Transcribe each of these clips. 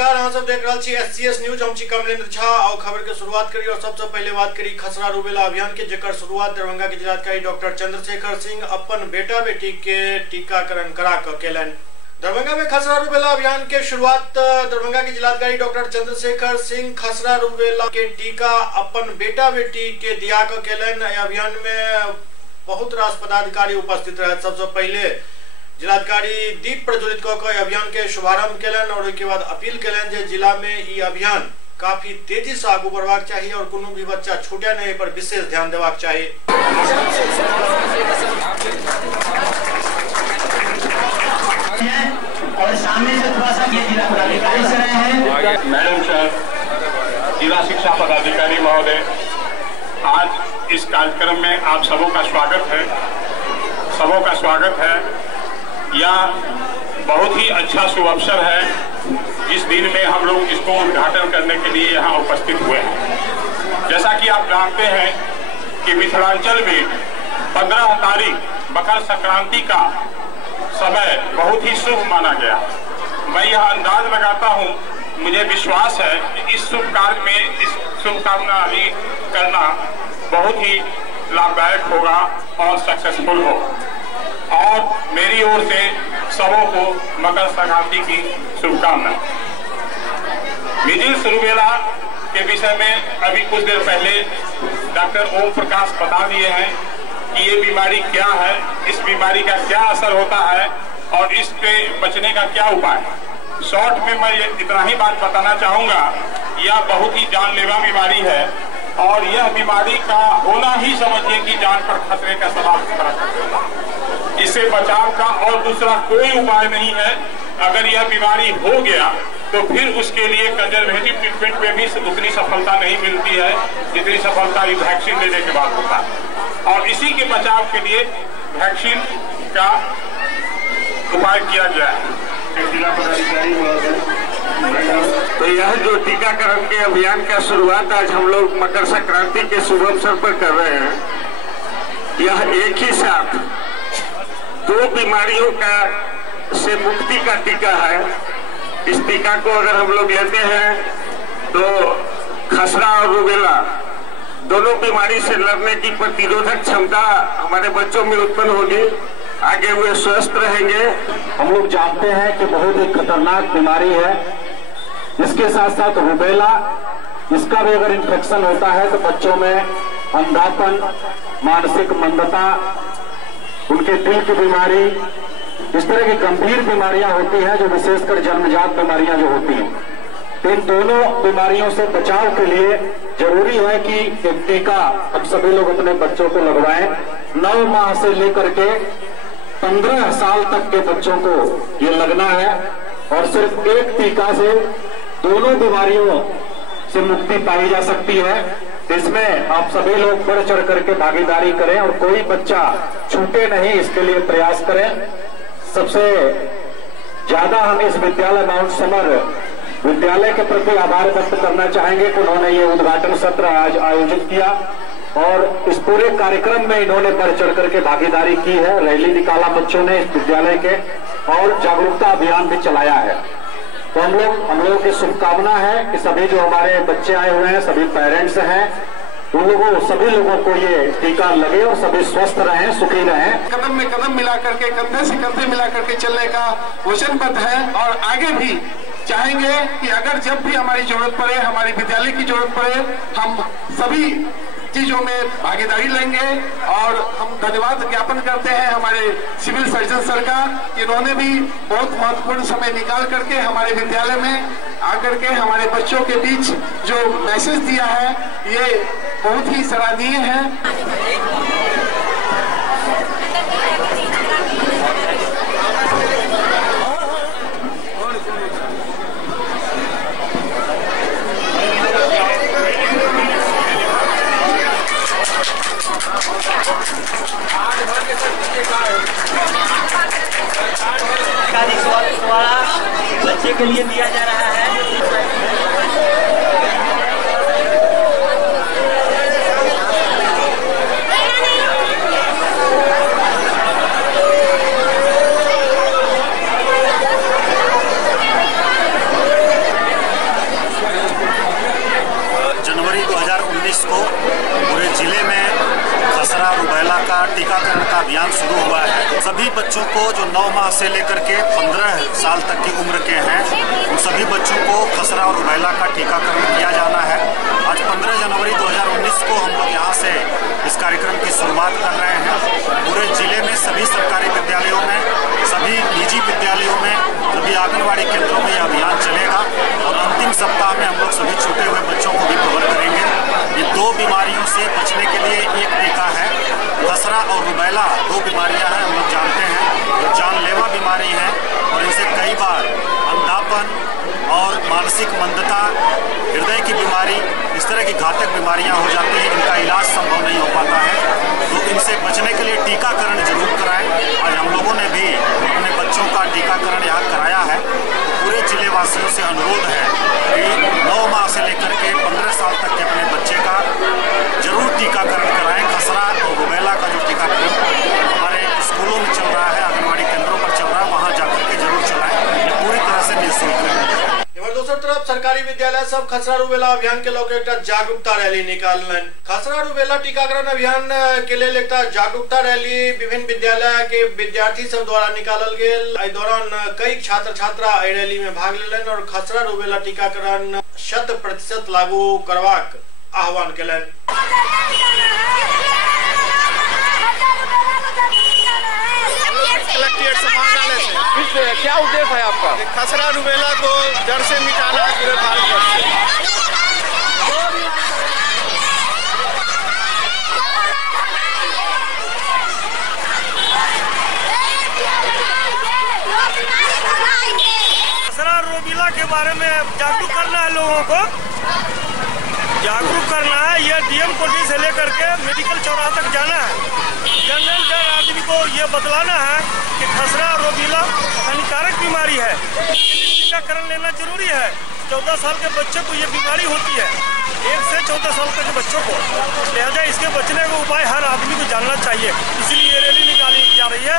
नमस्कार, अहाँ सब देख रहे छी SCS न्यूज। हम छी कमलेंद्र झा और खबर के शुरुआत करी और सबसे पहले बात करी खसरा रूबेला अभियान के, जेकर शुरुआत दरभंगा के जिलाधिकारी डॉक्टर चंद्रशेखर सिंह अपन बेटा बेटी के टीकाकरण करा कर केलन। दरभंगा में खसरा रूबेला अभियान के शुरुआत दरभंगा के जिलाधिकारी डॉक्टर चंद्रशेखर सिंह खसरा रूबेला के टीका अपन बेटा बेटी के दिया कर केलन। अभियान में बहुत रास पदाधिकारी उपस्थित रहे। सबसे पहले जिलाधिकारी दीप प्रज्वलित कर अभियान के शुभारंभ केलन और उसके बाद अपील केलन जे जिला में ये अभियान काफी तेजी से आगू बढ़वाक चाहिए और कोनो भी बच्चा छूटे नहीं पर विशेष ध्यान देवाक चाहिए। और सामने से थोड़ा सा ये जिला पदाधिकारी से रहे हैं। मैडम सर, जिला शिक्षा पदाधिकारी महोदय, आज इस कार्यक्रम में आप सबों का स्वागत है। यह बहुत ही अच्छा शुभ अवसर है जिस दिन में हम लोग इसको उद्घाटन करने के लिए यहाँ उपस्थित हुए हैं। जैसा कि आप जानते हैं कि मिथिलांचल में 15 तारीख मकर संक्रांति का समय बहुत ही शुभ माना गया। मैं यह अंदाज लगाता हूँ, मुझे विश्वास है कि इस शुभ कार्य में इस शुभकामना करना बहुत ही लाभदायक होगा और सक्सेसफुल हो। और मेरी ओर से सबों को मकर संक्रांति की शुभकामनाएं। मीजल्स रूबेला के विषय में अभी कुछ देर पहले डॉक्टर ओम प्रकाश बता दिए हैं कि ये बीमारी क्या है, इस बीमारी का क्या असर होता है और इसके बचने का क्या उपाय है। शॉर्ट में मैं इतना ही बात बताना चाहूंगा, यह बहुत ही जानलेवा बीमारी है और यह बीमारी का होना ही समझिए कि जान पर खतरे का सवाल खड़ा कर देता है। इससे बचाव का और दूसरा कोई उपाय नहीं है। अगर यह बीमारी हो गया तो फिर उसके लिए कंजर्वेटिव ट्रीटमेंट में भी उतनी सफलता नहीं मिलती है जितनी सफलता इस वैक्सीन लेने के बाद होता है। और इसी के बचाव के लिए वैक्सीन का उपाय किया गया है। तो यह जो टीकाकरण के अभियान का शुरुआत आज हम लोग मकर संक्रांति के शुभ अवसर पर कर रहे हैं, यह एक ही साथ 2 बीमारियों का से मुक्ति का टीका है। इस टीका को अगर हम लोग लेते हैं तो खसरा और रूबेला दोनों बीमारी से लड़ने की प्रतिरोधक क्षमता हमारे बच्चों में उत्पन्न होगी, आगे वे स्वस्थ रहेंगे। हम लोग जानते हैं कि बहुत ही खतरनाक बीमारी है। इसके साथ साथ रूबेला, इसका भी अगर इन्फेक्शन होता है तो बच्चों में अंधापन, मानसिक मंदता, उनके दिल की बीमारी, इस तरह की गंभीर बीमारियां होती हैं जो विशेषकर जन्मजात बीमारियां जो होती हैं। इन दोनों बीमारियों से बचाव के लिए जरूरी है कि एक टीका हम सभी लोग अपने बच्चों को लगवाएं। 9 माह से लेकर के 15 साल तक के बच्चों को ये लगना है और सिर्फ एक टीका से दोनों बीमारियों से मुक्ति पाई जा सकती है। इसमें आप सभी लोग बढ़ चढ़ करके भागीदारी करें और कोई बच्चा छूटे नहीं, इसके लिए प्रयास करें। सबसे ज्यादा हम इस विद्यालय माउंट समर विद्यालय के प्रति आभार व्यक्त करना चाहेंगे कि उन्होंने ये उद्घाटन सत्र आज आयोजित किया और इस पूरे कार्यक्रम में इन्होंने बढ़ चढ़ करके भागीदारी की है। रैली निकाला बच्चों ने इस विद्यालय के और जागरूकता अभियान भी चलाया है। तो हम लोगों की शुभकामना है कि सभी जो हमारे बच्चे आए हुए हैं, सभी पेरेंट्स हैं, उन सभी लोगों को ये टीका लगे और सभी स्वस्थ रहें, सुखी रहें। कदम में कदम मिला करके, कंधे से कंधे मिला करके चलने का वचनबद्ध है और आगे भी चाहेंगे कि अगर जब भी हमारी जरूरत पड़े, हमारी विद्यालय की जरूरत पड़े, हम सभी चीजों में भागीदारी लेंगे। और हम धन्यवाद ज्ञापन करते हैं हमारे सिविल सर्जन सर का, इन्होंने भी बहुत महत्वपूर्ण समय निकाल करके हमारे विद्यालय में आकर के हमारे बच्चों के बीच जो मैसेज दिया है, ये बहुत ही सराहनीय है। बच्चे के लिए दिया जा रहा है। सभी बच्चों को जो 9 माह से लेकर के 15 साल तक की उम्र के हैं, उन सभी बच्चों को खसरा और रुबैला का टीकाकरण किया जाना है। आज 15 जनवरी 2019 को हम लोग यहाँ से इस कार्यक्रम की शुरुआत कर रहे हैं। पूरे जिले में सभी सरकारी विद्यालयों में, सभी निजी विद्यालयों में, सभी आंगनबाड़ी केंद्रों में यह अभियान चलेगा और अंतिम सप्ताह में हम लोग सभी छूटे हुए बच्चों को भी कवर करेंगे। ये 2 बीमारियों से बचने के लिए एक टीका है। खसरा और रुबैला 2 बीमारियां हैं, हम लोग जानते हैं, जो जानलेवा बीमारी है और इनसे कई बार अंधापन और मानसिक मंदता, हृदय की बीमारी, इस तरह की घातक बीमारियां हो जाती हैं, इनका इलाज संभव नहीं हो पाता है। तो इनसे बचने के लिए टीकाकरण जरूर कराएं। आज हम लोगों ने भी अपने बच्चों का टीकाकरण यहाँ कराया है। पूरे जिले वासियों से अनुरोध है कि 9 माह से लेकर के 15 साल तक के अपने बच्चे का जरूर टीकाकरण कराएं। खसरा और रुबैला का जो टीकाकरण हमारे स्कूलों में चल रहा है, आंगनबाड़ी केंद्रों पर चल रहा है, वहाँ जाकर के जरूर चलाएं। ये पूरी तरह से निःशुल्क है। दूसरी तरफ सरकारी विद्यालय सब खसरा रुबेला अभियान के लोग एक जागरूकता रैली निकालन। खसरा रुबेला टीकाकरण अभियान के लिए एक जागरूकता रैली विभिन्न विद्यालय के विद्यार्थी सब द्वारा निकालल गेल। एहि दौरान कई छात्र छात्रा एहि रैली में भाग लेलन और खसरा रुबेला टीकाकरण 100% लागू करबाक आह्वान केलन। क्या उद्देश्य है आपका? खसरा रुबेला को जड़ से मिटाना है पूरे भारतवर्ष से। खसरा रुबेला के बारे में जागरूक करना है, लोगों को जागरूक करना है। ये डीएम कोटी से लेकर के मेडिकल चौराहा तक जाना है। जनरल आदमी को ये बतलाना है कि खसरा रुबेला हानिकारक बीमारी है, टीकाकरण लेना जरूरी है। 14 साल के बच्चे को ये बीमारी होती है, 1 से 14 साल तक के बच्चों को। लिहाजा इसके बचने का उपाय हर आदमी को जानना चाहिए, इसलिए ये रैली निकाली जा रही है।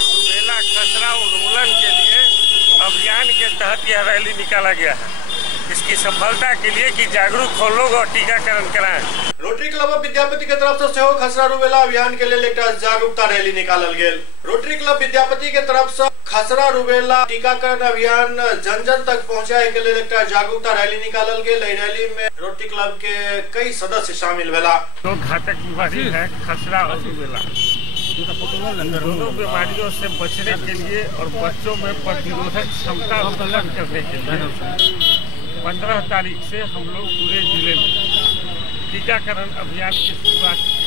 रुबेला खसरा उन्मूलन के लिए अभियान के तहत यह रैली निकाला गया है। इसकी सफलता के लिए कि जागरूक हो लोग और टीकाकरण कराएं। रोटरी क्लब ऑफ विद्यापति के तरफ से खसरा रुबेला अभियान के लिए एक जागरूकता रैली निकालल गेल। रोटरी क्लब विद्यापति के तरफ से खसरा रुबेला टीकाकरण अभियान जन जन तक पहुँचाए के लिए एक जागरूकता रैली निकालल गेल। रैली में रोटरी क्लब के कई सदस्य शामिल भेला। दो घातक बीमारी है खसरा और रुबेला। दोनों बीमारियों से बचने के लिए और बच्चों में प्रतिरोधक क्षमता उत्पन्न करने के लिए 15 तारीख से हम लोग पूरे जिले में टीकाकरण अभियान की शुरुआत की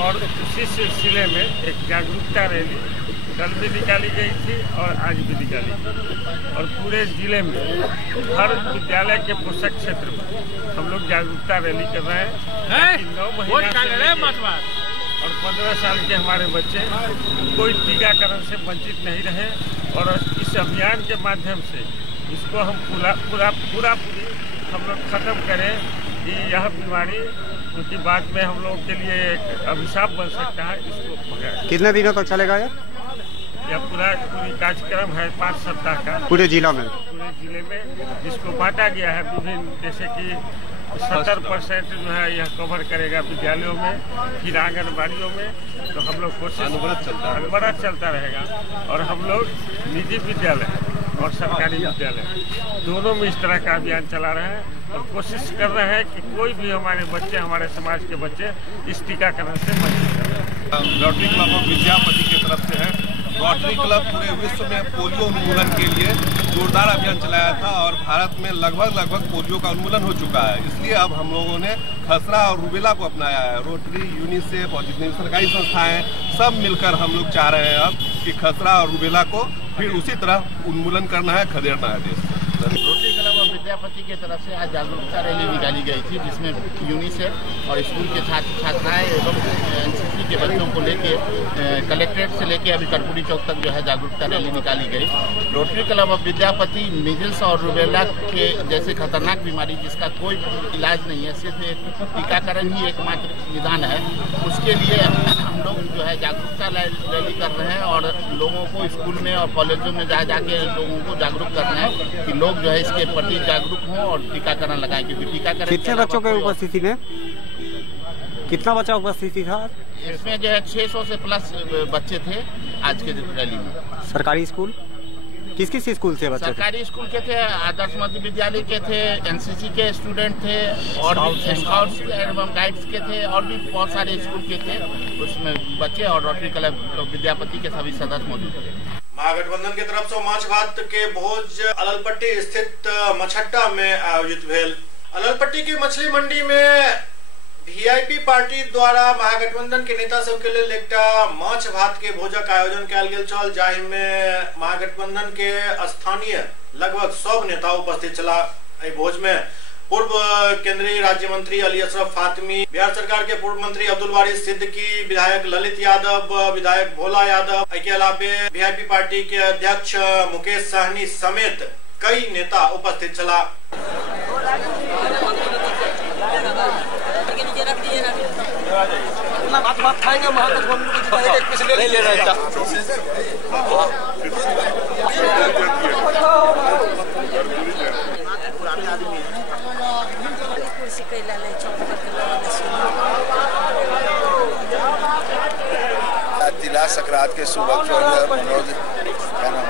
और उसी सिलसिले में एक जागरूकता रैली कल भी निकाली गई थी और आज भी निकाली गई। और पूरे जिले में हर विद्यालय के पोषक क्षेत्र में हम लोग जागरूकता रैली कर रहे हैं। 9 महीना और 15 साल के हमारे बच्चे कोई टीकाकरण से वंचित नहीं रहे और इस अभियान के माध्यम से इसको हम पूरी हम लोग खत्म करें कि यह बीमारी क्योंकि बाद में हम लोगों के लिए एक अभिशाप बन सकता है। इसको भगाएं। कितने दिनों तक चलेगा यह पूरी कार्यक्रम है 5 सप्ताह का पूरे जिला में? पूरे जिले में जिसको बांटा गया है विभिन्न, जैसे कि 70% जो है यह कवर करेगा विद्यालयों में, फिर आंगनबाड़ियों में। तो हम लोग कोशिश अनवरत चलता रहेगा और हम लोग निजी विद्यालय और सरकारी विद्यालय दोनों में इस तरह का अभियान चला रहे हैं और कोशिश कर रहे हैं कि कोई भी हमारे बच्चे, हमारे समाज के बच्चे इस टीकाकरण से वंचित रहे। रोटरी क्लब ऑफ विद्यापति की तरफ से है। रोटरी क्लब पूरे विश्व में पोलियो उन्मूलन के लिए जोरदार अभियान चलाया था और भारत में लगभग पोलियो का उन्मूलन हो चुका है। इसलिए अब हम लोगों ने खसरा और रुबेला को अपनाया है। रोटरी, यूनिसेफ और जितनी सरकारी संस्थाएं सब मिलकर हम लोग चाह रहे हैं अब कि खसरा और रुबेला को फिर उसी तरह उन्मूलन करना है, खदेड़ना है देश। रोटरी क्लब ऑफ विद्यापति की तरफ से आज जागरूकता रैली निकाली गई थी, जिसमें यूनिसेफ और स्कूल के छात्र छात्राएं एवं एनसीसी के बच्चों को लेके कलेक्ट्रेट से लेके अभी कर्पूरी चौक तक जो है जागरूकता रैली निकाली गई। Rotary club of Vidyapati measles और रूबेला के जैसे खतरनाक बीमारी जिसका कोई इलाज नहीं है, सिर्फ एक टीकाकरण ही एकमात्र निदान है, उसके लिए हम लोग जो है जागरूकता रैली कर रहे हैं और लोगों को स्कूल में और कॉलेजों में जाके लोगों को जागरूक कर रहे हैं कि लोग जो है इसके प्रति जागरूक हों और टीकाकरण लगाएं, क्योंकि टीकाकरण। कितने बच्चों के उपस्थिति में, कितना बच्चा उपस्थिति था? इसमें जो है 600 से प्लस बच्चे थे आज के रैली में। सरकारी स्कूल किस किस स्कूल से बच्चे? सरकारी स्कूल के थे, आदर्श मध्य विद्यालय के थे, एनसीसी के स्टूडेंट थे और स्काउट्स एवं गाइड्स के थे और भी बहुत सारे स्कूल के थे, उसमें बच्चे और रोटरी क्लब विद्यापति के सभी सदस्य मौजूद थे। महागठबंधन की तरफ से माछ भात के भोज अललपट्टी स्थित मछट्टा में आयोजित भेल। अललपट्टी की मछली मंडी में वीआईपी पार्टी द्वारा महागठबंधन के नेता सब के लिए एकटा माछ भात के भोजक आयोजन कयल गेल छल, जाहि में महागठबंधन के स्थानीय लगभग 100 नेता उपस्थित छला। एहि भोज में पूर्व केंद्रीय राज्य मंत्री अली अशरफ फातमी, बिहार सरकार के पूर्व मंत्री अब्दुल वारिस सिद्दीकी, विधायक ललित यादव, विधायक भोला यादव, के अलावे वीआईपी पार्टी के अध्यक्ष मुकेश सहनी समेत कई नेता उपस्थित छला। बात खाएंगे तिला संक्रांत के शुभ अवसर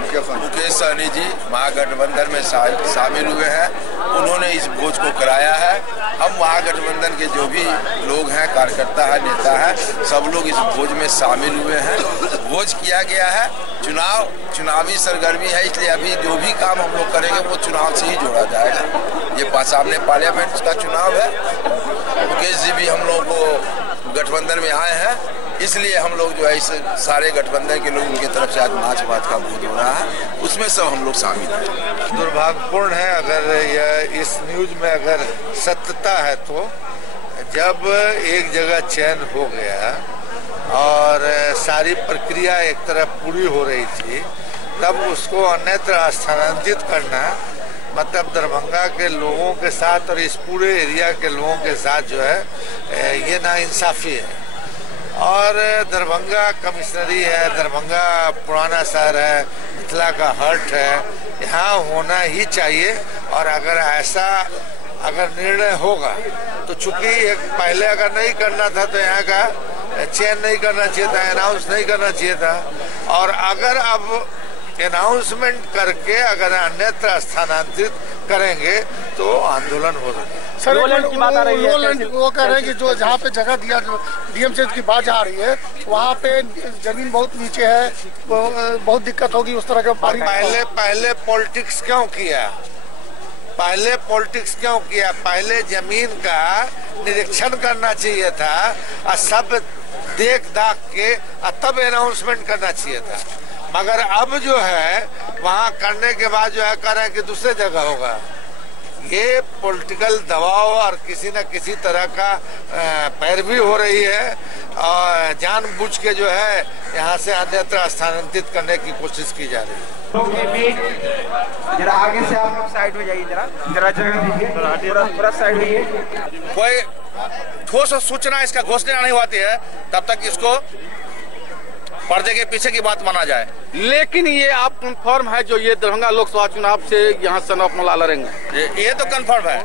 मुकेश सहनी जी महागठबंधन में शामिल हुए हैं, उन्होंने इस भोज को कराया है। हम महागठबंधन के जो भी लोग हैं, कार्यकर्ता है, नेता है, सब लोग इस भोज में शामिल हुए हैं। भोज किया गया है, चुनावी सरगर्मी है, इसलिए अभी जो भी काम हम लोग करेंगे वो चुनाव से ही जोड़ा जाएगा। ये सामने पार्लियामेंट का चुनाव है, मुकेश जी भी हम लोग को गठबंधन में आए हैं, इसलिए हम लोग जो है इस सारे गठबंधन के लोगों की तरफ से आज माछ भात का भोज हो रहा है, उसमें सब हम लोग शामिल हैं। दुर्भाग्यपूर्ण है अगर यह इस न्यूज में अगर सत्यता है तो जब एक जगह चयन हो गया और सारी प्रक्रिया एक तरफ पूरी हो रही थी, तब उसको अन्यत्र स्थानांतरित करना मतलब दरभंगा के लोगों के साथ और इस पूरे एरिया के लोगों के साथ जो है ये नाइंसाफी है। और दरभंगा कमिश्नरी है, दरभंगा पुराना शहर है, मिथिला का हर्ट है, यहाँ होना ही चाहिए। और अगर ऐसा निर्णय होगा तो चूंकि एक पहले अगर नहीं करना था तो यहाँ का चयन नहीं करना चाहिए था, अनाउंस नहीं करना चाहिए था, और अगर अब अनाउंसमेंट करके अगर अन्यत्र स्थानांतरित करेंगे तो आंदोलन हो रहा है। सर की बात आ रही है, वो कह रहे हैं कि जो जहाँ पे जगह दिया डीएमसी की बात जा रही है वहाँ पे जमीन बहुत नीचे है, बहुत दिक्कत होगी उस तरह के। पहले पॉलिटिक्स क्यों किया? पहले जमीन का निरीक्षण करना चाहिए था और सब देख दाख के तब अनाउंसमेंट करना चाहिए था। मगर अब जो है वहाँ करने के बाद जो है कह रहे हैं कि दूसरे जगह होगा। ये पॉलिटिकल दबाव और किसी न किसी तरह का पैरवी हो रही है और जानबूझ के जो है यहाँ से अन्यत्र स्थानांतरित करने की कोशिश की जा रही है। जरा आगे से आप लोग साइड हो जाइए, जरा जगह दीजिए, पूरा साइड होइए। कोई ठोस सूचना इसका घोषणा नहीं होती है तब तक इसको पर्दे के पीछे की बात माना जाए। लेकिन ये आप कन्फर्म है जो ये दरभंगा लोकसभा चुनाव से यहाँ सनफ मला लड़ेंगे? ये तो कन्फर्म है,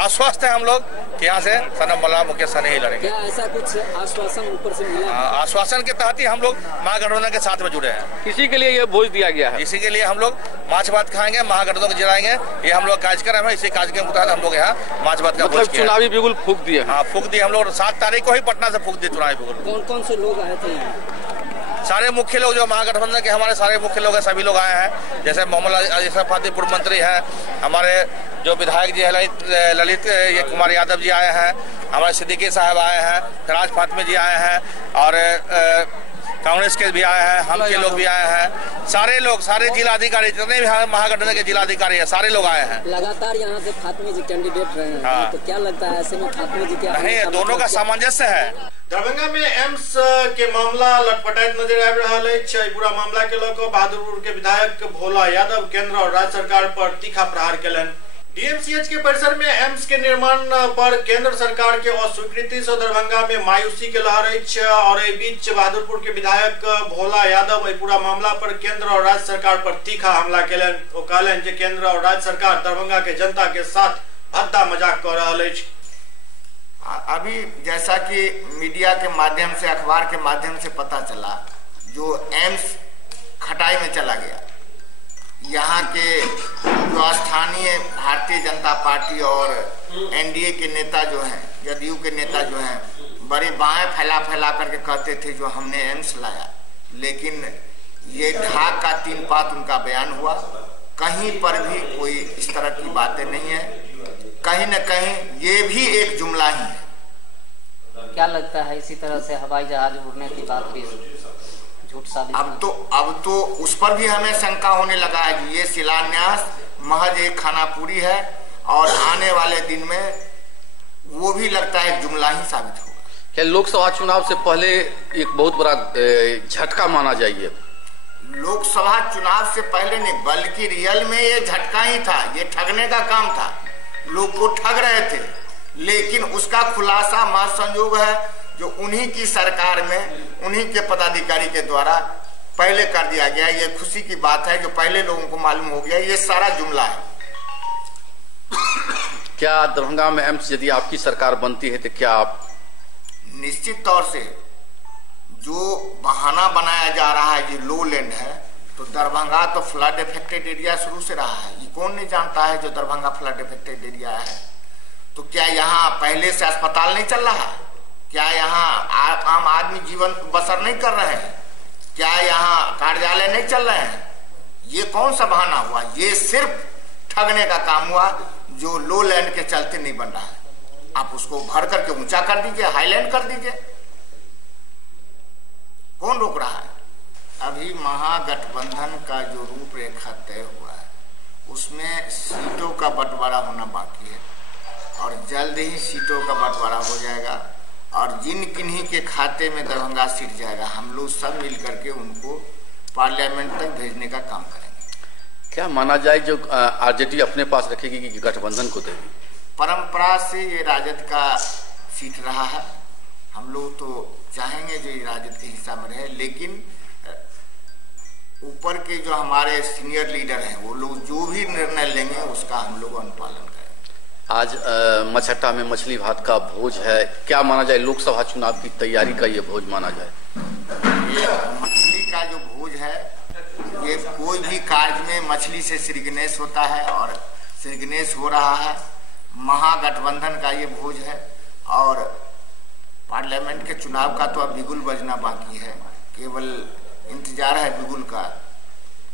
आश्वस्त है हम लोग कि यहाँ से सनम मला मुकेश सहनी ही लड़ेंगे। क्या ऐसा कुछ आश्वासन ऊपर से मिला? आश्वासन के तहत ही हम लोग महागठबंधन के साथ में जुड़े हैं। इसी के लिए ये भोज दिया गया है, इसी के लिए हम लोग माछ भात खाएंगे, महागठबंधन को जिलाएंगे, ये हम लोग कार्यक्रम है। इसी कार्यक्रम के तहत हम लोग यहाँ माछ भात का भोज किया। चुनावी बिगुल फूक दिए। हाँ, फूक दिए हम लोग 7 तारीख को ही पटना से फूक दिए चुनावी बिगुल। कौन कौन से लोग आए थे? सारे मुख्य लोग जो महागठबंधन के हमारे सारे मुख्य लोग हैं, सभी लोग आए हैं। जैसे मोहम्मद अली अशरफ फातमी पूर्व मंत्री है, हमारे जो विधायक जी है ललित ये कुमार यादव जी आए हैं, हमारे सिद्दीकी साहब आए हैं, फराज फातमी जी आए हैं, और कांग्रेस के भी आए हैं, हम के लोग भी आए हैं, सारे लोग, सारे जिलाधिकारी जितने भी महागठबंधन के जिलाधिकारी है सारे लोग आए हैं। लगातार यहाँ से फातिमी जी कैंडिडेट रहे हैं। हाँ। तो क्या लगता है ऐसे में फातिमी जी क्या नहीं, दोनों का सामंजस्य है। दरभंगा में एम्स के मामला लटपटाइत नजर आ रहा है। पूरा मामला के लोग बहादुरपुर के विधायक भोला यादव केंद्र और राज्य सरकार पर तीखा प्रहार केलन। डीएमसीएच के परिसर में एम्स के निर्माण पर केंद्र सरकार के अस्वीकृति से दरभंगा में मायूसी के लहर और बीच बहादुरपुर के विधायक भोला यादव पूरा मामला पर केंद्र और राज्य सरकार पर तीखा हमला केलन। वो कहलन जे केंद्र और राज्य सरकार दरभंगा के जनता के साथ भद्दा मजाक कर रहा है। अभी जैसा कि मीडिया के माध्यम से, अखबार के माध्यम से पता चला, जो एम्स खटाई में चला गया, यहाँ के जो स्थानीय भारतीय जनता पार्टी और एनडीए के नेता जो हैं, जदयू के नेता जो हैं, बड़े बाएं फैला फैला करके कहते थे जो हमने एम्स लाया, लेकिन ये ढाक का 3 पात उनका बयान हुआ। कहीं पर भी कोई इस तरह की बातें नहीं है, कहीं न कहीं ये भी एक जुमला ही है। क्या लगता है इसी तरह से हवाई जहाज उड़ने की बात भी झूठ साबित? अब तो उस पर भी हमें शंका होने लगा है कि ये शिलान्यास महज एक खानापुरी है और आने वाले दिन में वो भी लगता है जुमला ही साबित होगा। क्या लोकसभा चुनाव से पहले एक बहुत बड़ा झटका माना जाइए? लोकसभा चुनाव से पहले नहीं, बल्कि रियल में ये झटका ही था, ये ठगने का काम था। लोग को ठग रहे थे, लेकिन उसका खुलासा महासंयोग है जो उन्हीं की सरकार में उन्हीं के पदाधिकारी के द्वारा पहले कर दिया गया। ये खुशी की बात है जो पहले लोगों को मालूम हो गया, ये सारा जुमला है। क्या दरभंगा में एम्स यदि आपकी सरकार बनती है तो क्या आप? निश्चित तौर से जो बहाना बनाया जा रहा है, ये लो लैंड है, तो दरभंगा तो फ्लड इफेक्टेड एरिया शुरू से रहा है। ये कौन नहीं जानता है जो दरभंगा फ्लड इफेक्टेड एरिया है। तो क्या यहाँ पहले से अस्पताल नहीं चल रहा है? क्या यहाँ आम आदमी जीवन बसर नहीं कर रहे हैं? क्या यहाँ कार्यालय नहीं चल रहे हैं? ये कौन सा बहाना हुआ? ये सिर्फ ठगने का काम हुआ जो लो लैंड के चलते नहीं बन रहा है। आप उसको भर करके ऊंचा कर दीजिए, हाईलैंड कर दीजिए, कौन रोक रहा है? अभी महागठबंधन का जो रूपरेखा तय हुआ है उसमें सीटों का बंटवारा होना बाकी है और जल्द ही सीटों का बंटवारा हो जाएगा और जिन किन्हीं के खाते में दरभंगा सीट जाएगा, हम लोग सब मिल करके उनको पार्लियामेंट तक भेजने का काम करेंगे। क्या माना जाए जो आरजेडी अपने पास रखेगी कि गठबंधन को देगी? परंपरा से ये राजद का सीट रहा है, हम लोग तो चाहेंगे जो ये राजद के हिस्सा में रहे, लेकिन ऊपर के जो हमारे सीनियर लीडर हैं वो लोग जो भी निर्णय लेंगे उसका हम लोग अनुपालन करेंगे। आज मछट्टा में मछली भात का भोज है, क्या माना जाए लोकसभा चुनाव की तैयारी का ये भोज माना जाए? ये मछली का जो भोज है, ये कोई भी कार्य में मछली से श्री गणेश होता है और श्री गणेश हो रहा है। महागठबंधन का ये भोज है और पार्लियामेंट के चुनाव का तो अब बिगुल बजना बाकी है, केवल इंतजार है बिगुल का।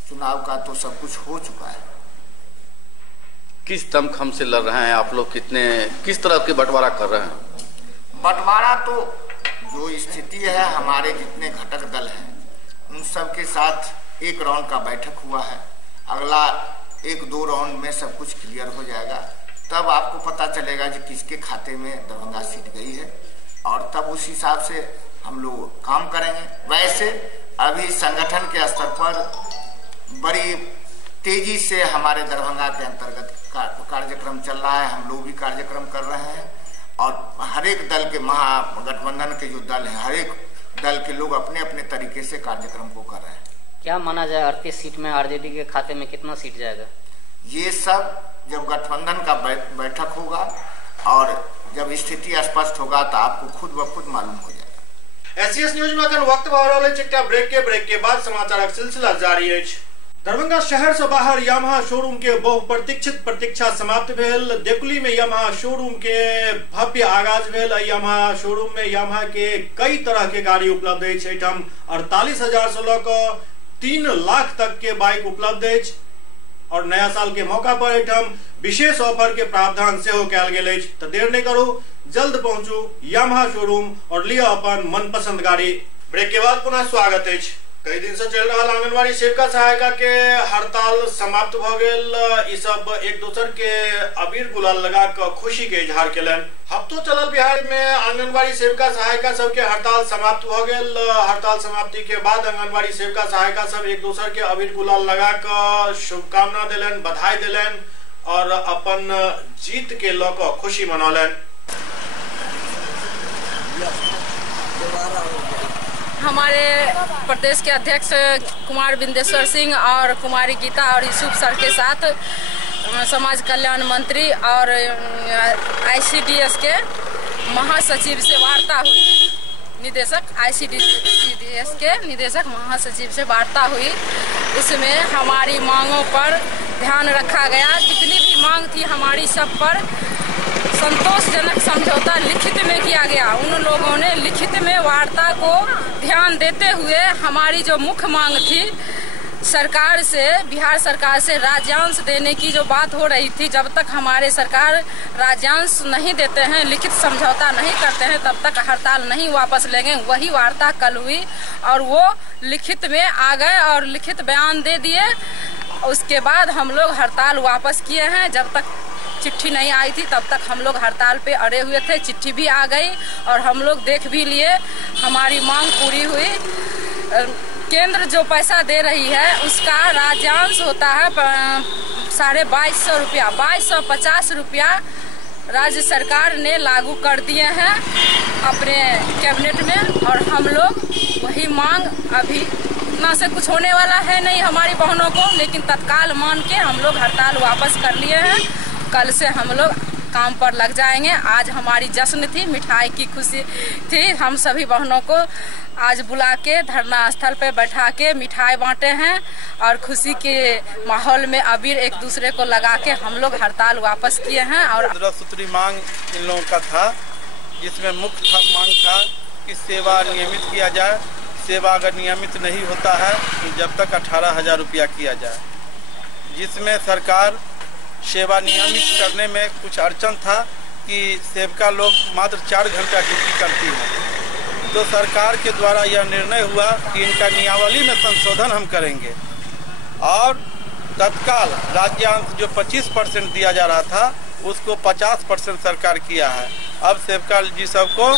चुनाव का तो सब कुछ हो चुका है। किस दमखम से लड़ रहे हैं आप लोग? किस तरह के बंटवारा कर रहे हैं? बंटवारा तो जो स्थिति है, हमारे जितने घटक दल हैं उन सब के साथ एक राउंड का बैठक हुआ है। अगला 1-2 राउंड में सब कुछ क्लियर हो जाएगा, तब आपको पता चलेगा कि किसके खाते में दरभंगा सीट गई है और तब उस हिसाब से हम लोग काम करेंगे। वैसे अभी संगठन के स्तर पर बड़ी तेजी से हमारे दरभंगा के अंतर्गत कार्यक्रम चल रहा है, हम लोग भी कार्यक्रम कर रहे हैं और हर एक दल के, महागठबंधन के जो दल हैं, हर एक दल के लोग अपने अपने तरीके से कार्यक्रम को कर रहे हैं। क्या माना जाए 38 सीट में आरजेडी के खाते में कितना सीट जाएगा? ये सब जब गठबंधन का बैठक होगा और जब स्थिति स्पष्ट होगा तो आपको खुद ब खुद मालूम हो जाएगा। एससीएस न्यूज में अखन वक्त ब्रेक के बाद समाचारक सिलसिला जारी है। दरभंगा शहर से बाहर यामाहा शोरूम के बहुप्रतीक्षित प्रतीक्षा समाप्त भेल। देकुली में यामाहा शोरूम के भव्य आगाज भेल। यामाहा शोरूम में यामाहा के कई तरह के गाड़ी उपलब्ध है। 48,000 से लऽ 3 लाख तक के बाइक उपलब्ध है और नया साल के मौका पर एठम विशेष ऑफर के प्रावधान से हो कैल गेल अछि। तो देर नहीं करू, जल्द पहुंचू यामाहा शोरूम और लिया अपन मनपसंद गाड़ी। ब्रेक के बाद पुनः स्वागत है। कई दिन से चल रहा आंगनबाड़ी सेविका सहायिका के हड़ताल समाप्त भ गेल। ई सब एक दूसर के अबीर गुलाल लगा कर खुशी के इजहार केलन। हफ्तों चलल बिहार में आंगनबाड़ी सेविका सहायिका सब के हड़ताल समाप्त भ गेल। हड़ताल समाप्ति के बाद आंगनबाड़ी सेविका सहायिका सब एक दूसर के अबीर गुलाल लगा कर शुभकामना दिलन, बधाई दिलन और अपन जीत के लौक खुशी मनौलन। हमारे प्रदेश के अध्यक्ष कुमार बिंदेश्वर सिंह और कुमारी गीता और यूसुफ सर के साथ समाज कल्याण मंत्री और आईसीडीएस के महासचिव से वार्ता हुई। निदेशक आईसीडीएस के निदेशक महासचिव से वार्ता हुई। उसमें हमारी मांगों पर ध्यान रखा गया। जितनी भी मांग थी हमारी सब पर संतोषजनक समझौता लिखित में किया गया। उन लोगों ने लिखित में वार्ता को ध्यान देते हुए हमारी जो मुख्य मांग थी सरकार से, बिहार सरकार से राज्यांश देने की जो बात हो रही थी, जब तक हमारे सरकार राज्यांश नहीं देते हैं, लिखित समझौता नहीं करते हैं, तब तक हड़ताल नहीं वापस लेंगे। वही वार्ता कल हुई और वो लिखित में आ गए और लिखित बयान दे दिए। उसके बाद हम लोग हड़ताल वापस किए हैं। जब तक चिट्ठी नहीं आई थी तब तक हम लोग हड़ताल पे अड़े हुए थे। चिट्ठी भी आ गई और हम लोग देख भी लिए, हमारी मांग पूरी हुई। केंद्र जो पैसा दे रही है उसका राज्यांश होता है 2250 रुपया। 2250 रुपया राज्य सरकार ने लागू कर दिए हैं अपने कैबिनेट में और हम लोग वही मांग, अभी इतना से कुछ होने वाला है नहीं हमारी बहनों को, लेकिन तत्काल मान के हम लोग हड़ताल वापस कर लिए हैं। कल से हम लोग काम पर लग जाएंगे। आज हमारी जश्न थी, मिठाई की खुशी थी। हम सभी बहनों को आज बुला के धरना स्थल पे बैठा के मिठाई बांटे हैं और खुशी के माहौल में अबीर एक दूसरे को लगा के हम लोग हड़ताल वापस किए हैं। और 15 सूत्री मांग इन लोगों का था, जिसमें मुख्य मांग था कि सेवा नियमित किया जाए। सेवा अगर नियमित नहीं होता है तो जब तक 18,000 रुपया किया जाए, जिसमें सरकार सेवा नियमित करने में कुछ अड़चन था कि सेविका लोग मात्र 4 घंटा ड्यूटी करती हैं। तो सरकार के द्वारा यह निर्णय हुआ कि इनका नियमावली में संशोधन हम करेंगे और तत्काल राज्यांश जो 25% दिया जा रहा था उसको 50% सरकार किया है। अब सेविका जी सबको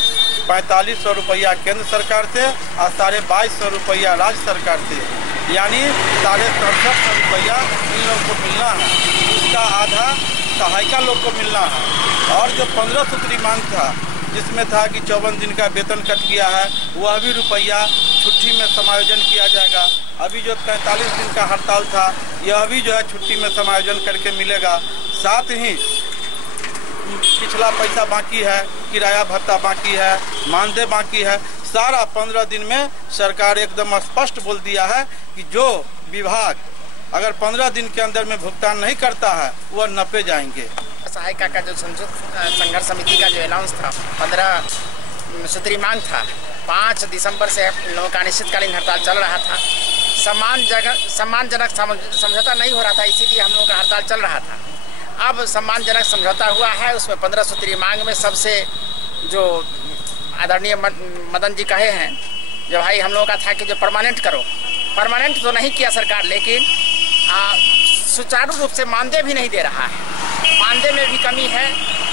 4500 रुपया केंद्र सरकार से और 2250 रुपया राज्य सरकार से, यानी 6750 रुपया इन लोगों को मिलना है। उसका आधा सहायिका लोग को मिलना है। और जो 15 सूत्री मांग था जिसमें था कि 54 दिन का वेतन कट गया है, वह भी रुपया छुट्टी में समायोजन किया जाएगा। अभी जो 43 दिन का हड़ताल था यह भी जो है छुट्टी में समायोजन करके मिलेगा। साथ ही पिछला पैसा बाकी है, किराया भत्ता बाकी है, मानदेय बाकी है, सारा 15 दिन में सरकार एकदम स्पष्ट बोल दिया है कि जो विभाग अगर 15 दिन के अंदर में भुगतान नहीं करता है वह नपे जाएंगे। सहायिका का जो संघर्ष समिति का जो अनाउंस था, 15 सूत्री मांग था, 5 दिसंबर से इन लोगों का अनिश्चितकालीन हड़ताल चल रहा था। सम्मानजनक समझौता नहीं हो रहा था, इसीलिए हम लोगों का हड़ताल चल रहा था। अब सम्मानजनक समझौता हुआ है, उसमें 15 सूत्री मांग में सबसे जो आदरणीय मदन जी कहे हैं, जो भाई हम लोगों का था कि जो परमानेंट करो, परमानेंट तो नहीं किया सरकार, लेकिन सुचारू रूप से मानदेय भी नहीं दे रहा है। मानदेय में भी कमी है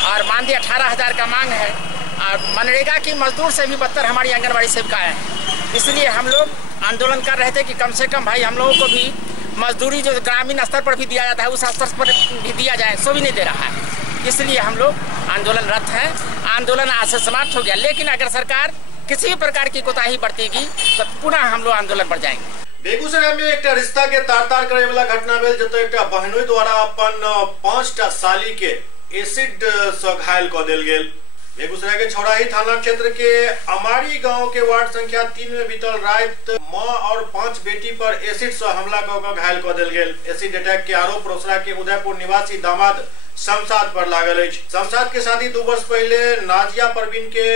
और मानदेय 18,000 का मांग है और मनरेगा की मजदूर से भी बदतर हमारी आंगनबाड़ी सेविकाएं हैं। इसलिए हम लोग आंदोलन कर रहे थे कि कम से कम भाई हम लोगों को भी मजदूरी जो ग्रामीण स्तर पर भी दिया जाता है उस स्तर पर भी दिया जाए, सो भी नहीं दे रहा है। इसलिए हम लोग आंदोलनरत हैं। आंदोलन आज से समाप्त हो गया, लेकिन अगर सरकार किसी भी प्रकार की कोताही बरतेगी तो पुनः हम लोग आंदोलन पर जाएंगे। बेगूसराय में एक रिश्ता के तार करे वाला घटना भेल, जतय एक बहनोई द्वारा अपन 5टा साली के एसिड से घायल क देल गेल। बेगूसराय के छौड़ाही थाना क्षेत्र के अमारी गांव के वार्ड संख्या 3 में बीतल रात मां और 5 बेटी पर एसिड से हमला कर घायल क देल गेल। एसिड अटैक के आरोप रोसड़ा के उदयपुर निवासी दामाद शमशाद पर लागल अछि। शमशाद के शादी 2 वर्ष पहले नाजिया परवीन के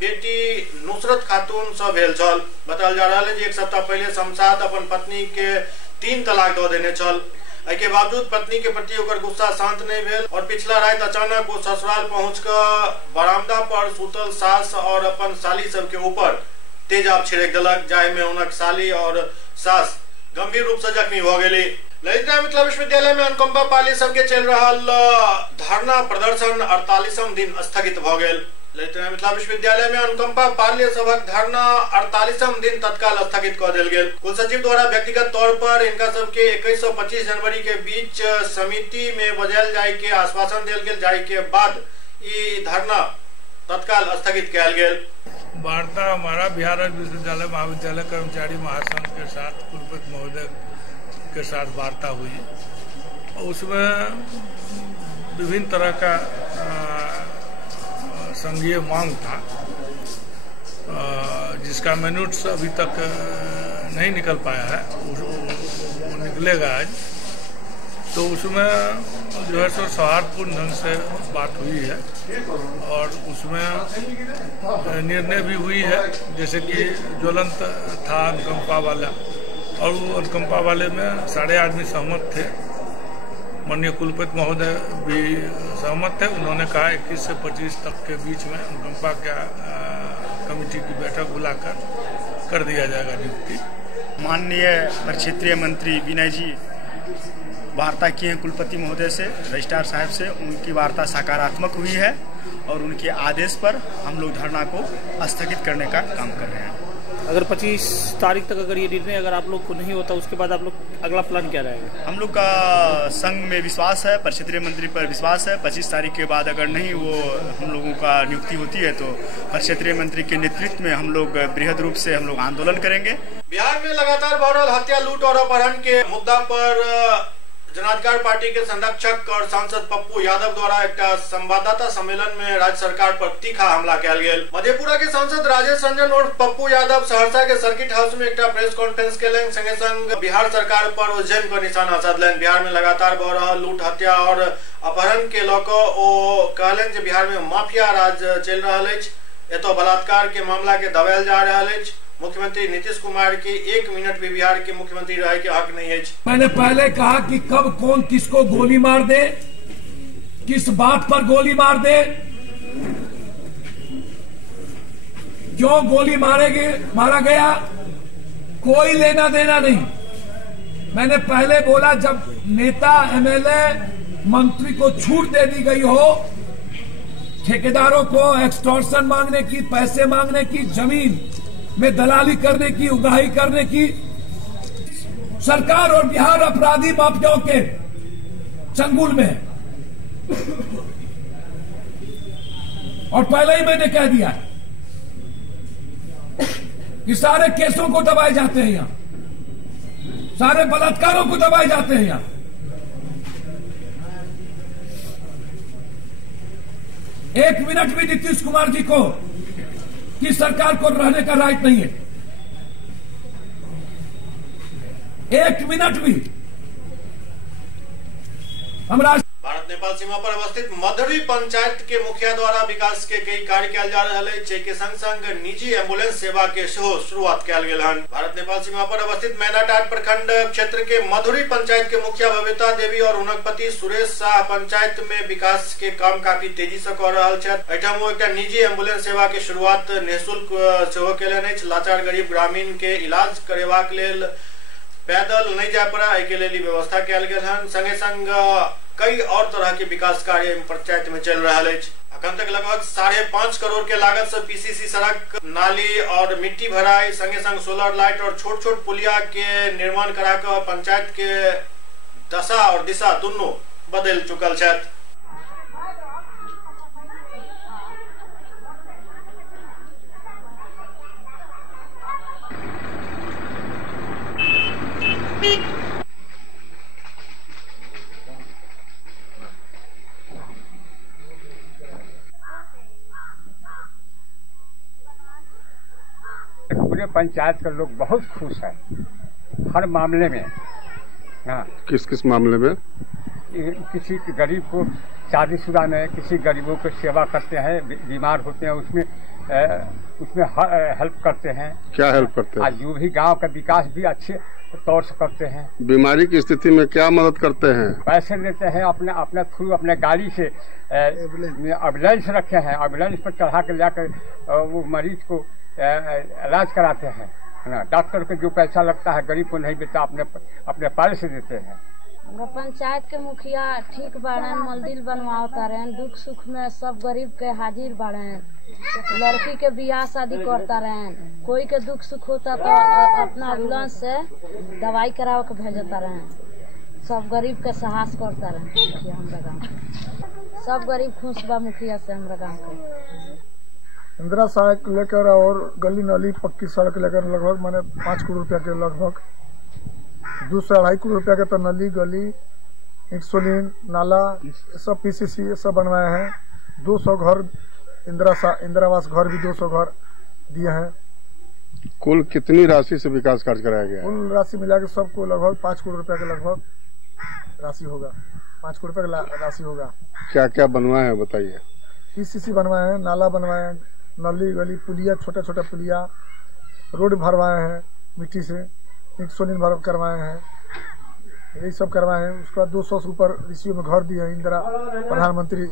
बेटी नुसरत खातून से भेल छल। बताल जा रहा है कि 1 सप्ताह पहले शमशाद अपन पत्नी के 3 तलाक दे देने छल। के बावजूद पत्नी के प्रति ओकर गुस्सा शांत नहीं भेल और पिछला रात अचानक वो ससुराल पहुंचकर बरामदा पर सुतल सास और अपन साली सब के ऊपर तेजाब छिड़क दिलक, जाहि में उनक साली और सास गंभीर रूप से जख्मी हो गई। ललित मिथिला विश्वविद्यालय में अनुकंपा पाली सबके चल रहा धरना प्रदर्शन 48वां दिन स्थगित भ गेल। ललित मिथिला विश्वविद्यालय में अनुकंपा पाली सभक धरना 48वां दिन तत्काल स्थगित कर दिल गेल। कुल सचिव द्वारा व्यक्तिगत तौर पर इनका सबके 21 से 25 जनवरी के बीच समिति में बजायल जाय के आश्वासन दिल गेल, जाय के बाद ई धरना तत्काल स्थगित किया गेल। वार्ता हमारा बिहार विश्वविद्यालय महाविद्यालय कर्मचारी महासंघ के साथ कुलपति महोदय के साथ वार्ता हुई। उसमें विभिन्न तरह का संघीय मांग था, जिसका मिनट्स अभी तक नहीं निकल पाया है, वो निकलेगा आज। तो उसमें जो है सो सौहार्दपूर्ण ढंग से बात हुई है और उसमें निर्णय भी हुई है, जैसे कि ज्वलंत था अनुकंपा वाला, और वो अनुकंपा वाले में सारे आदमी सहमत थे। माननीय कुलपति महोदय भी सहमत थे। उन्होंने कहा 21 से 25 तक के बीच में अनुकंपा का कमेटी की बैठक बुलाकर कर दिया जाएगा नियुक्ति। माननीय परिक्षेत्रीय मंत्री विनय जी वार्ता किए हैं कुलपति महोदय से, रजिस्ट्रार साहब से। उनकी वार्ता सकारात्मक हुई है और उनके आदेश पर हम लोग धरना को स्थगित करने का काम कर रहे हैं। अगर 25 तारीख तक अगर ये निर्णय अगर आप लोग को नहीं होता, उसके बाद आप लोग अगला प्लान क्या रहेगा? हम लोग का संघ में विश्वास है, परिक्षेत्रीय मंत्री पर विश्वास है। 25 तारीख के बाद अगर नहीं वो हम लोगों का नियुक्ति होती है तो परिक्षेत्रीय मंत्री के नेतृत्व में हम लोग बृहद रूप से हम लोग आंदोलन करेंगे। बिहार में लगातार बढ़ रहा हत्या, लूट और अपहरण के मुद्दा पर जनाधिकार पार्टी के संरक्षक और सांसद पप्पू यादव द्वारा एक संवाददाता सम्मेलन में राज्य सरकार पर तीखा हमला किया गेल। मधेपुरा के सांसद राजेश रंजन और पप्पू यादव सहरसा के सर्किट हाउस में एक प्रेस कॉन्फ्रेंस के संगे संग बिहार सरकार पर उज्जैन को निशाना साधलन। बिहार में लगातार बढ़ रहा लूट, हत्या और अपहरण के लौको ओ कहलन जे बिहार में माफिया राज चल रहा है। एतो बलात्कार के मामला के दबायल जा रहा है। मुख्यमंत्री नीतीश कुमार की 1 मिनट भी बिहार के मुख्यमंत्री रहे के हक नहीं है। मैंने पहले कहा कि कब कौन किसको गोली मार दे, किस बात पर गोली मार दे, क्यों गोली मारा गया, कोई लेना देना नहीं। मैंने पहले बोला जब नेता, एमएलए, मंत्री को छूट दे दी गई हो, ठेकेदारों को एक्सटॉर्शन मांगने की, पैसे मांगने की, जमीन में दलाली करने की, उगाही करने की, सरकार और बिहार अपराधी माफियाओं के चंगुल में है। और पहले ही मैंने कह दिया कि सारे केसों को दबाए जाते हैं यहां, सारे बलात्कारों को दबाए जाते हैं यहां। एक मिनट भी नीतीश कुमार जी को की सरकार को रहने का राइट नहीं है, एक मिनट भी। हम भारत नेपाल सीमा पर अवस्थित मधुरी पंचायत के मुखिया द्वारा विकास के कई कार्य किया जा रहा है। के संग संग निजी एम्बुलेंस सेवा के शुरुआत किया गेल हन। भारत नेपाल सीमा पर अवस्थित मैनाटाट प्रखंड क्षेत्र के मधुरी पंचायत के मुखिया बबीता देवी और उनक पति सुरेश शाह पंचायत में विकास के काम काफी तेजी से कर रहा है। एक निजी एम्बुलेंस सेवा के शुरुआत निःशुल्क सेहो केलनि अछि। लाचार गरीब ग्रामीण के इलाज करेबाक लेल पैदल नहीं जा पड़ा, एके लेल व्यवस्था किया गेल हन। संगे संग कई और तरह के विकास कार्य पंचायत में चल रहा है। अखन तक लगभग 5.5 करोड़ के लागत से पीसीसी सड़क, नाली और मिट्टी भराई, संगे संग सोलर लाइट और छोट छोट पुलिया के निर्माण करा कर पंचायत के दशा और दिशा दोनों बदल चुकल है। पूरे पंचायत के लोग बहुत खुश हैं हर मामले में। हाँ, किस किस मामले में? किसी गरीब को शादीशुदा में, किसी गरीबों को सेवा करते हैं, बीमार होते हैं उसमें हेल्प करते हैं। क्या हेल्प करते हैं? जो भी गांव का विकास भी अच्छे तौर से करते हैं। बीमारी की स्थिति में क्या मदद करते हैं? पैसे देते हैं, अपने थ्रू अपने गाड़ी से एम्बुलेंस रखे हैं, एम्बुलेंस पर चढ़ा के लाकर वो मरीज को इलाज कराते हैं, है ना। डॉक्टर को जो पैसा लगता है गरीब को नहीं देता, अपने पाले से देते हैं। पंचायत के मुखिया ठीक बाड़न, मंदिर बनवाता रहे, दुख सुख में सब गरीब के हाजिर बाड़न, लड़की के बियाह शादी करता रहे, कोई के दुख सुख होता तो अपना एम्बुलेंस से दवाई कराव के भेजता रहे, सब गरीब के साहस करता रहे मुखिया हमारा गाँव। सब गरीब खुश बा मुखिया से हमारा गाँव के। इंदिरा सहायक लेकर और गली नाली पक्की सड़क लेकर लगभग मैंने 5 करोड़ रुपया के लगभग 2 से 2.5 करोड़ रुपया के तो नली गली इंसुलिन नाला सब PCC ये सब बनवाए हैं। 200 घर इंदिरावास घर भी 200 घर दिए हैं। कुल कितनी राशि से विकास कार्य कराया गया? कुल राशि मिला के सबको लगभग 5 करोड़ रुपया के लगभग राशि होगा। 5 करोड़ रुपया का राशि होगा। क्या क्या बनवाए हैं बताइए? PCC बनवाए हैं, नाला बनवाए हैं, नली गली पुलिया छोटा छोटा पुलिया, रोड भरवाए हैं मिट्टी से, इंसुलिन भर करवाए हैं, यही सब करवाए हैं। उसके बाद 200 से ऊपर रेशियो में घर दिए हैं। इंदिरा प्रधानमंत्री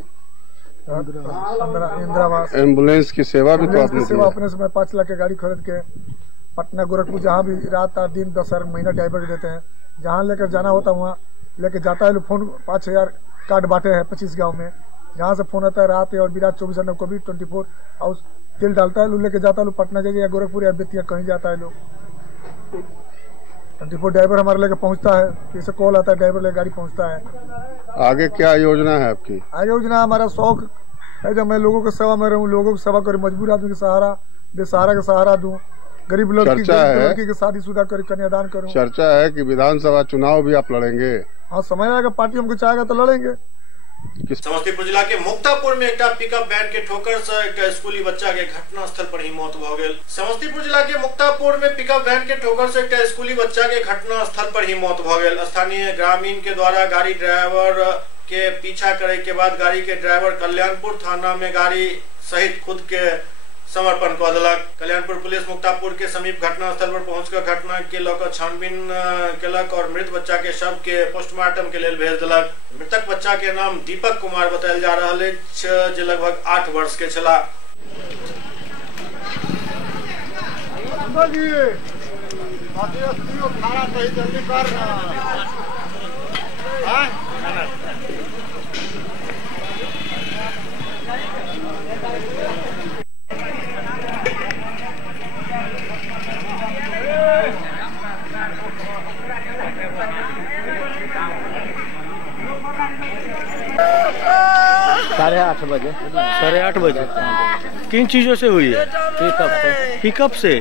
इंदिरावास एम्बुलेंस की सेवा भी तो आपने सेवा अपने से 5 लाख की गाड़ी खरीद के पटना गोरखपुर जहाँ भी रात दिन 10,000 महीना ड्राइवर देते हैं। जहाँ लेकर जाना होता है वहाँ लेके जाता है। फोन 5,000 कार्ड बांटे हैं 25 गाँव में। जहाँ से फोन आता है रात और विराट 24 घंटे कोविड 24 और तेल डालता है, लोग लेके जाता है, लोग पटना जाइए या गोरखपुर या बेतिया कहीं जाता है लोग। 24 ड्राइवर हमारे लेके पहुंचता है, जैसे कॉल आता है ड्राइवर लेके गाड़ी पहुंचता है। आगे क्या योजना है आपकी? आगे योजना हमारा शौक है जब मैं लोगों की सेवा में रहूं, लोगों की सेवा करूं, मजबूर आदमी का सहारा बेसहारा का सहारा दूं, गरीब लड़की की शादीशुदा कर कन्यादान करूं। चर्चा है कि विधानसभा चुनाव भी आप लड़ेंगे? हाँ, समय आएगा, पार्टी हमको चाहेगा तो लड़ेंगे। समस्तीपुर जिला के मुक्तापुर में एक पिकअप वैन के ठोकर से एक स्कूली बच्चा के घटना स्थल पर ही मौत भ गेल। समस्तीपुर जिला के मुक्तापुर में पिकअप वैन के ठोकर से एक स्कूली बच्चा के घटना स्थल पर ही मौत भ गेल। स्थानीय ग्रामीण के द्वारा गाड़ी ड्राइवर के पीछा करे के बाद गाड़ी के ड्राइवर कल्याणपुर थाना में गाड़ी सहित खुद के समर्पण कर दिलक। कल्याणपुर पुलिस मुक्तापुर के समीप घटना स्थल पर पहुंचकर घटना के लकर छानबीन केलक और मृत बच्चा के शव के पोस्टमार्टम के लिए भेज दिलक। मृतक बच्चा के नाम दीपक कुमार बतायल जा रहा है, जो लगभग 8 वर्ष के छला। साढ़े 8 बजे किन चीजों से हुई है? पिकअप से।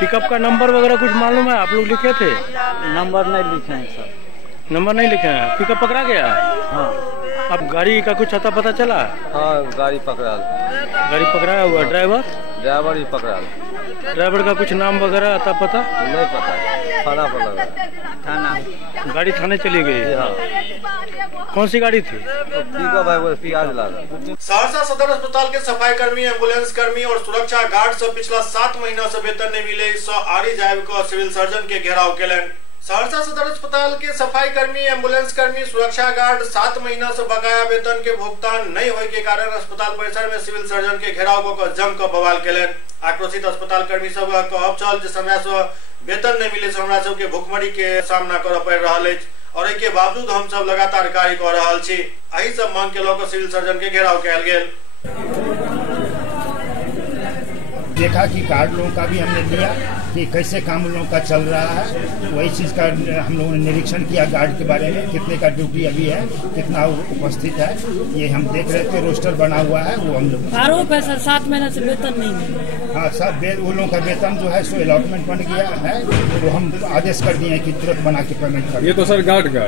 पिकअप का नंबर वगैरह कुछ मालूम है? आप लोग लिखे थे? नंबर नहीं लिखे हैं सर। नंबर नहीं लिखे हैं। पिकअप पकड़ा गया? हाँ। अब गाड़ी का कुछ अता पता चला? हाँ, गाड़ी पकड़ा। गाड़ी पकड़ाया हुआ। ड्राइवर ही पकड़ा। ड्राइवर का कुछ नाम वगैरह अता पता नहीं? पता। थाना पर लगा। थाना गाड़ी थाने चली गई? हाँ। कौन सी गाड़ी थी? पिकअप है, वो प्याज लागा। सहरसा सदर अस्पताल के सफाई कर्मी, एम्बुलेंस कर्मी और सुरक्षा गार्ड से पिछला 7 महीना से वेतन नहीं मिले, आरी जायब को सिविल सर्जन के घेराव केलन। सहरसा सदर अस्पताल के सफाई कर्मी, एम्बुलेंस कर्मी, सुरक्षा गार्ड 7 महीना से बकाया वेतन के भुगतान नहीं होने के कारण अस्पताल परिसर में सिविल सर्जन के घेराव को जम कर बवाल केलन। आक्रोशित अस्पताल कर्मी सब कहब छल जे समय से वेतन नहीं मिले से हमरा सब के भुखमरी के सामना करऽ पड़ रहल अछि और के बावजूद हम सब लगातार कार्य कर रहल छी। एही सब मांग के लऽ कऽ सिविल सर्जन के घेराव कयल गेल। देखा कि कार्ड लोगों का भी हमने लिया कि कैसे काम लोगों का चल रहा है, वही चीज़ का हम लोगों ने निरीक्षण किया गार्ड के बारे में, कितने का ड्यूटी अभी है, कितना उपस्थित है, ये हम देख रहे थे। रोस्टर बना हुआ है, वो हम लोग आरोप है सर 7 महीने से वेतन नहीं मिला। हाँ सब वो लोगों का वेतन जो है सो अलॉटमेंट बन गया है, तो हम आदेश कर दिए कि तुरंत बना के पेमेंट कर। ये तो सर गार्ड का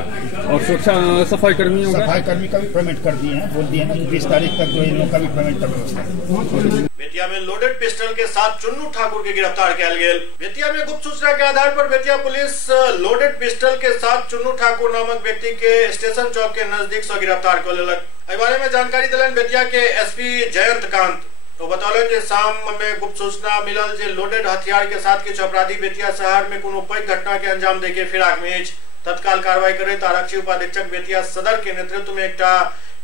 और सुरक्षा सफाई कर्मियों का भी पेमेंट कर दिए हैं, बोल दिए ना कि 20 तारीख तक जो इन लोगों का भी पेमेंट कर व्यवस्था। बेतिया में लोडेड पिस्टल के साथ चुन्नू ठाकुर के गिरफ्तार किया गेल। बेतिया में गुप्त सूचना के आधार पर बेतिया पुलिस लोडेड पिस्टल के साथ चुन्नू ठाकुर नामक व्यक्ति के स्टेशन चौक के नजदीक से गिरफ्तार कर लेलक। इस बारे में जानकारी दिलन बेतिया के एसपी जयंत कांत। तो बतौलन जे शाम में गुप्त सूचना मिलल जे लोडेड हथियार के साथ किछु अपराधी बेतिया शहर में कोनो पैघ घटना के अंजाम दे के फिराक में अछि। तत्काल कार्रवाई करैत आरक्षी उपाधीक्षक बेतिया सदर के नेतृत्व में एकटा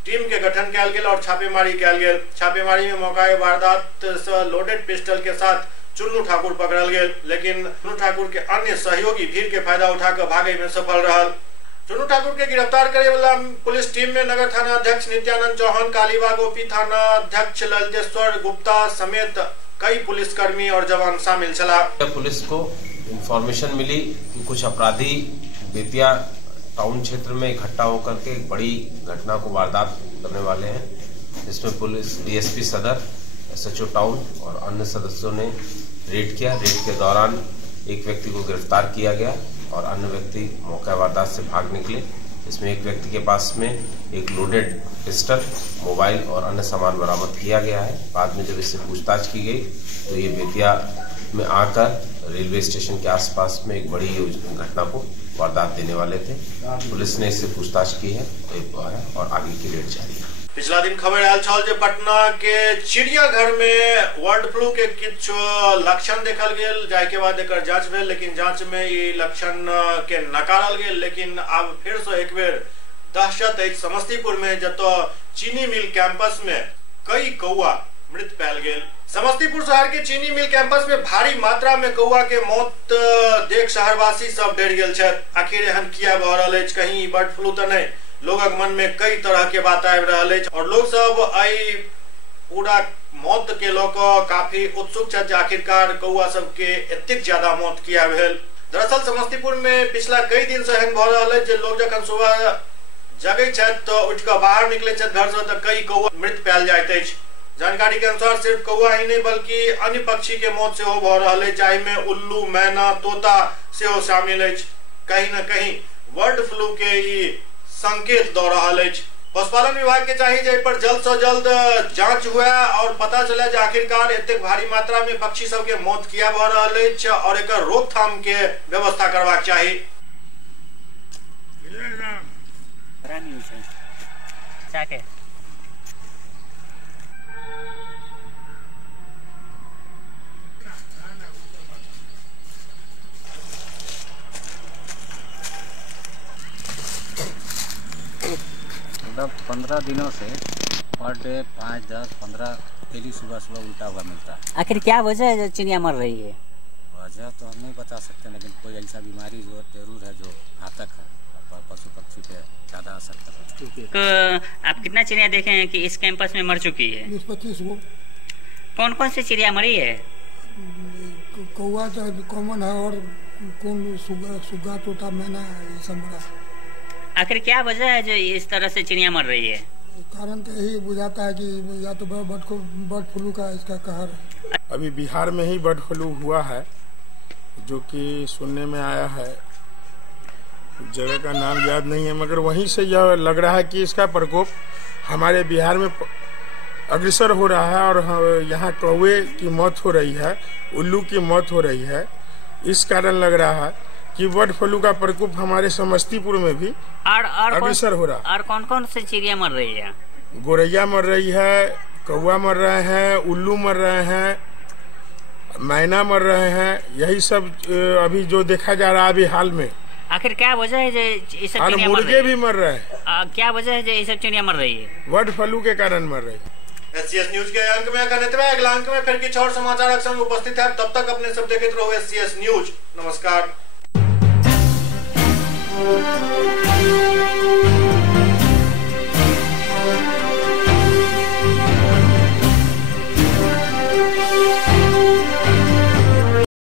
टीम के गठन कयल गेल और छापेमारी कयल गेल। छापेमारी में मौका वारदात से लोडेड पिस्टल के साथ चुन्नू ठाकुर पकड़ल गेल, लेकिन चुन्नू ठाकुर के अन्य सहयोगी भीड़ के फायदा उठाकर भागे में सफल रहल। चुन्नू ठाकुर के गिरफ्तार करे वाला पुलिस टीम में नगर थाना अध्यक्ष नित्यानंद चौहान, कालीबाग ओपी थाना अध्यक्ष ललितेश्वर गुप्ता समेत कई पुलिसकर्मी और जवान शामिल चला। पुलिस को इंफॉर्मेशन मिली कि कुछ अपराधी बेतिया टाउन क्षेत्र में इकट्ठा होकर के एक बड़ी घटना को वारदात करने वाले हैं, जिसमें पुलिस डीएसपी सदर, एसएचओ टाउन और अन्य सदस्यों ने रेड किया। रेड के दौरान एक व्यक्ति को गिरफ्तार किया गया और अन्य व्यक्ति मौका वारदात से भाग निकले। इसमें एक व्यक्ति के पास में एक लोडेड पिस्टल, मोबाइल और अन्य सामान बरामद किया गया है। बाद में जब इससे पूछताछ की गई तो ये बेतिया में आकर रेलवे स्टेशन के आसपास में एक बड़ी घटना को वारदात देने वाले थे। पुलिस ने इससे पूछताछ की है और आगे की रेड जारी है। पिछला दिन खबर आयल छल जे पटना के चिड़ियाघर में बर्ड फ्लू के कुछ लक्षण देखल गेल, जाय के बाद एकर जांच भेल, लेकिन जांच में ये लक्षण के नकारल गेल। लेकिन अब फिर से एक बेर दहशत है समस्तीपुर में, जतो चीनी मिल कैंपस में कई कौआ मृत पायल गेल। समस्तीपुर शहर के चीनी मिल कैंपस में भारी मात्रा में कौआ के मौत देख शहरवासी सब डर गेल छै। आखिर एहन किया भ रहल अछि? कहीं बर्ड फ्लू तो नहीं? लोगक मन में कई तरह के बात आबि रहल अछि और लोग सब आई पूरा मौत के लोक काफी उत्सुक छै जे आखिरकार कौआ सब के एतेक ज्यादा मौत किया भेल। दरअसल समस्तीपुर में पिछला कई दिन से एहन भ रहल अछि जे लोग जखन सुबह जगै छै तो उठ के बाहर निकले छै घर से तो कई कौआ मृत पायल जाइत अछि। जानकारी के अनुसार सिर्फ कौआ ही नहीं बल्कि अन्य पक्षी के मौत से हो भ रहल अछि, जाहि में उल्लू, मैना, तोता से शामिल अछि। कहीं न कहीं बर्ड फ्लू के ई संकेत दऽ रहल अछि। पशुपालन विभाग के चाहिए जे पर जल्द से जल्द जांच हुए और पता चले जे आखिरकार एतेक भारी मात्रा में पक्षी सब के मौत किया भ रहल अछि और एकर रोकथाम के व्यवस्था करबाक चाही। मतलब 15 दिनों से पर डे 5, 10, 15 डेली सुबह सुबह उल्टा हुआ मिलता है। आखिर क्या वजह है जो चिड़िया मर रही है? वजह तो हम नहीं बता सकते, लेकिन कोई ऐसा बीमारी जरूर है जो घातक है, पशु पक्षी पे ज़्यादा असर कर रहा है। तो आप कितना चिड़िया देखे हैं कि इस कैंपस में मर चुकी है? 20-25 गो। कौन कौन सी चिड़िया मरी है? कौआ तो कॉमन है और कौन सुग्गा, तोता, मैना, ये सब मरा। आखिर क्या वजह है जो इस तरह से चिड़िया मर रही है? कारण तो यही बुझाता है कि या तो बर्ड फ्लू का इसका कहर है। अभी बिहार में ही बर्ड फ्लू हुआ है, जो कि सुनने में आया है, जगह का नाम याद नहीं है, मगर वहीं से यह लग रहा है कि इसका प्रकोप हमारे बिहार में अग्रसर हो रहा है और यहाँ कौवे की मौत हो रही है, उल्लू की मौत हो रही है। इस कारण लग रहा है कि बर्ड फ्लू का प्रकोप हमारे समस्तीपुर में भी अग्रसर हो रहा है। और कौन कौन सी चिड़िया मर रही है? गोरैया मर रही है, कौवा मर रहे हैं, उल्लू मर रहे हैं, मैना मर रहे हैं, यही सब अभी जो देखा जा रहा है अभी हाल में। आखिर क्या वजह है जो ये सब चिड़िया मुर्गे भी मर रहे हैं? क्या वजह है जो ये सब चिड़िया मर रही है? बर्ड फ्लू के कारण मर रही है। SCS न्यूज के अंक में अगला अंक में फिर कुछ और समाचार संग उपस्थित है। तब तक अपने सब देखते रहो SCS न्यूज। नमस्कार।